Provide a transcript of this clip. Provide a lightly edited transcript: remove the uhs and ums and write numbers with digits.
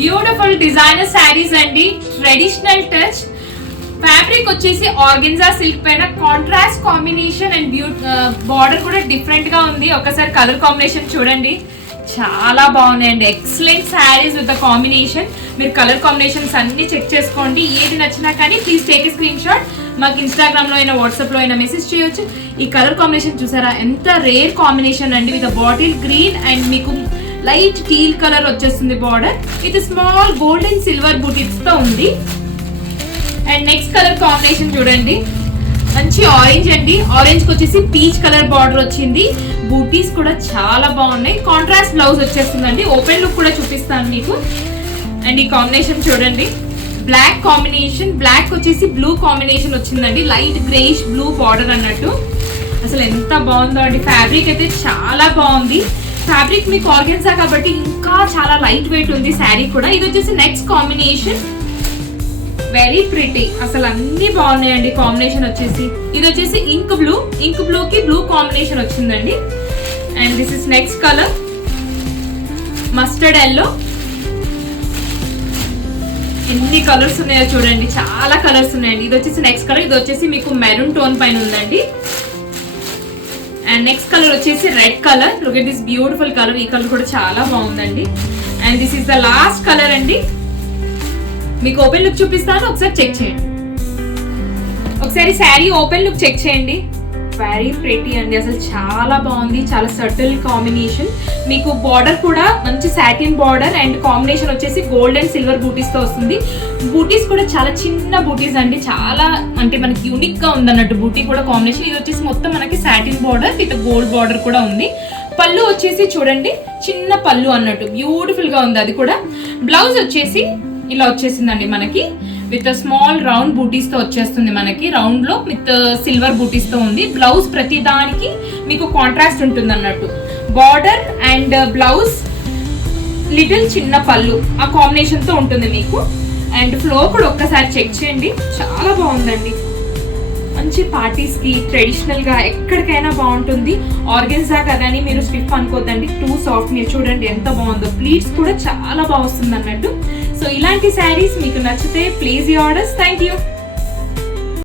Beautiful designer saris అండి, traditional touch. Fabric వచ్చేసి organza silk పైన కాంట్రాస్ట్ కాంబినేషన్ అండ్ బార్డర్ కూడా డిఫరెంట్ గా ఉంది. ఒకసారి కలర్ కాంబినేషన్ చూడండి, చాలా బాగున్నాయండి. Excellent saris with the combination. మీరు కలర్ కాంబినేషన్స్ అన్ని చెక్ చేసుకోండి, ఏది నచ్చినా కానీ please take a screen shot. మాకు ఇన్స్టాగ్రామ్ లో అయినా వాట్సాప్ లో అయినా మెసేజ్ చేయొచ్చు. ఈ కలర్ కాంబినేషన్ చూసారా, ఎంత రేర్ కాంబినేషన్ అండి. విత్ బాటిల్ గ్రీన్ అండ్ మీకు లైట్ టీల్ కలర్ వచ్చేస్తుంది బార్డర్. ఇది స్మాల్ గోల్డ్ అండ్ సిల్వర్ బూటీస్ తో ఉంది. అండ్ నెక్స్ట్ కలర్ కాంబినేషన్ చూడండి, మంచి ఆరెంజ్ అండి. ఆరెంజ్ కి వచ్చేసి పీచ్ కలర్ బార్డర్ వచ్చింది. బూటీస్ కూడా చాలా బాగున్నాయి. కాంట్రాస్ట్ బ్లౌజ్ వచ్చేస్తుందండి. ఓపెన్ లుక్ కూడా చూపిస్తాను మీకు. అండ్ ఈ కాంబినేషన్ చూడండి, బ్లాక్ కాంబినేషన్, బ్లాక్ వచ్చేసి బ్లూ కాంబినేషన్ వచ్చిందండి. లైట్ గ్రేష్ బ్లూ బార్డర్ అన్నట్టు. అసలు ఎంత బాగుందో అండి. ఫ్యాబ్రిక్ అయితే చాలా బాగుంది. ఫ్యాబ్రిక్ మీకు ఆర్గెన్జా కాబట్టి ఇంకా చాలా లైట్ వెయిట్ ఉంది శారీ కూడా. ఇది వచ్చేసి నెక్స్ట్ కాంబినేషన్, వెరీ ప్రిటీ. అసలు అన్ని బాగున్నాయండి. కాంబినేషన్ వచ్చేసి ఇది వచ్చేసి ఇంక్ బ్లూ కి బ్లూ కాంబినేషన్ వచ్చిందండి. And this is next colour, mustard yellow. ఎన్ని కలర్స్ ఉన్నాయో చూడండి, చాలా కలర్స్ ఉన్నాయండి. ఇది వచ్చేసి నెక్స్ట్ కలర్, ఇది వచ్చేసి మీకు మెరూన్ టోన్ పైన ఉందండి. అండ్ నెక్స్ట్ కలర్ వచ్చేసి red colour. Look at this beautiful colour. ఈ కలర్ కూడా చాలా బాగుందండి. And this is the last colour అండి. మీకు ఓపెన్ లుక్ చూపిస్తాను, ఒకసారి చెక్ చేయండి. ఒకసారి శారీ ఓపెన్ లుక్ చెక్ చేయండి. వెరీ ప్రెటీ అండి. అసలు చాలా బాగుంది, చాలా సటిల్ కాంబినేషన్. మీకు బార్డర్ కూడా మంచి సాటిన్ బార్డర్ అండ్ కాంబినేషన్ వచ్చేసి గోల్డ్ అండ్ సిల్వర్ బూటీస్ తో వస్తుంది. బూటీస్ కూడా చాలా చిన్న బూటీస్ అండి, చాలా అంటే మనకి యూనిక్ గా ఉంది అన్నట్టు బూటీ కూడా కాంబినేషన్. ఇది వచ్చేసి మొత్తం మనకి satin border with gold border కూడా ఉంది. పళ్ళు వచ్చేసి చూడండి, చిన్న పళ్ళు అన్నట్టు బ్యూటిఫుల్ గా ఉంది. అది కూడా బ్లౌజ్ వచ్చేసి ఇలా వచ్చేసిందండి మనకి, విత్ స్మాల్ రౌండ్ బూటీస్ తో వచ్చేస్తుంది. మనకి రౌండ్ లో విత్ సిల్వర్ బూటీస్ తో ఉంది. బ్లౌజ్ ప్రతి దానికి మీకు కాంట్రాస్ట్ ఉంటుంది అన్నట్టు. బార్డర్ అండ్ బ్లౌజ్ లిటిల్ చిన్న పళ్ళు ఆ కాంబినేషన్ తో ఉంటుంది మీకు. అండ్ ఫ్లో కూడా ఒక్కసారి చెక్ చేయండి, చాలా బాగుందండి. మంచి పార్టీస్ కి ట్రెడిషనల్ గా ఎక్కడికైనా బాగుంటుంది. ఆర్గెన్జా కదా అని మీరు స్టిఫ్ అనుకోద్దండి, టూ సాఫ్ట్. మీరు చూడండి ఎంత బాగుందో, ప్లీట్స్ కూడా చాలా బాగా వస్తుంది అన్నట్టు. సో ఇలాంటి శారీస్ మీకు నచ్చితే ప్లీజ్ ఈ ఆర్డర్స్. Thank you.